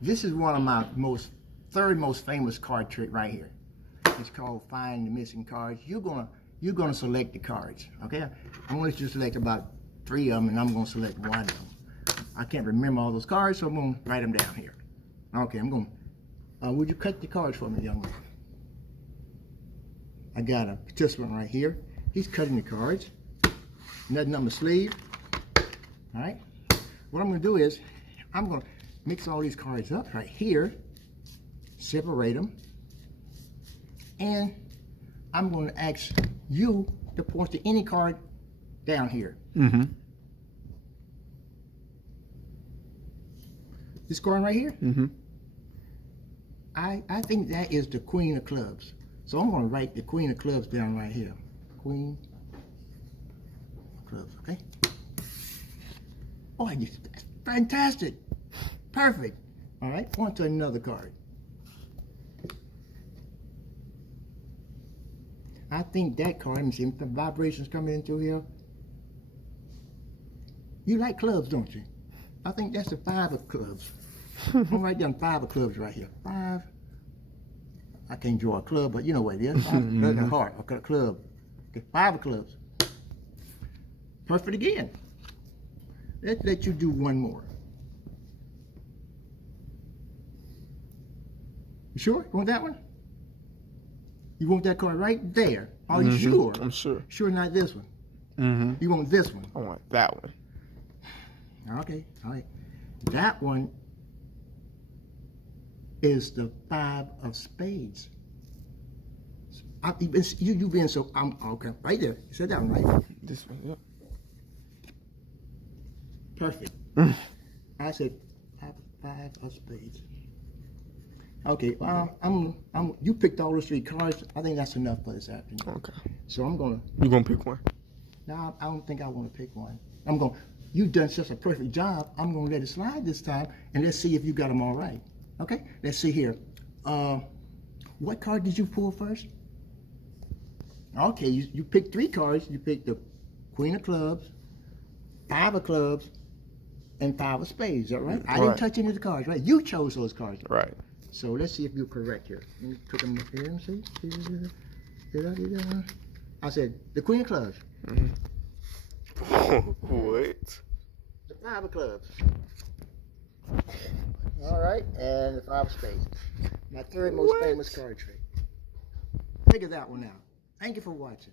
This is one of my third most famous card trick right here. It's called Find the Missing Cards. You're gonna select the cards, okay? I'm gonna let you select about 3 of them, and I'm gonna select 1 of them. I can't remember all those cards, so I'm gonna write them down here. Okay, I'm gonna. Would you cut the cards for me, young man? I got a participant right here. He's cutting the cards. Nothing on the sleeve. All right. What I'm gonna do is, I'm gonna mix all these cards up right here, separate them, and I'm going to ask you to point to any card down here. Mm-hmm. This card right here? Mm-hmm. I think that is the Queen of Clubs. So I'm going to write the Queen of Clubs down right here. Queen of Clubs, okay? Oh, that's fantastic. Perfect. All right, on to another card. I think that card, let me see if the vibrations coming into here. You like clubs, don't you? I think that's the 5 of clubs. I'm gonna write down 5 of clubs right here. 5. I can't draw a club, but you know what it is. 5, a heart, a club. Okay, 5 of clubs. Perfect again. Let's let you do one more. You sure? You want that one? You want that card right there? Are you sure? I'm sure. Sure, not this one. Mm-hmm. You want this one? I want that one. Okay, all right. That one is the 5 of spades. You've been so, okay, right there. You said that one, right? This one, yep. Perfect. I said 5 of spades. Okay, you picked all those 3 cards. I think that's enough for this afternoon. Okay. So I'm gonna. You gonna pick one? No, I don't think I want to pick one. You've done such a perfect job. I'm gonna let it slide this time, and let's see if you got them all right. Okay? Let's see here. What card did you pull first? Okay, you picked 3 cards. You picked the Queen of Clubs, 5 of Clubs, and 5 of Spades. Is that right? I didn't touch any of the cards, right? You chose those cards. Right. So let's see if you're correct here. Let me put them up here and see. I said the Queen of Clubs. Mm-hmm. What? The 5 of Clubs. All right, and the 5 of Spades. My third most famous card trick. Figure that one out. Thank you for watching.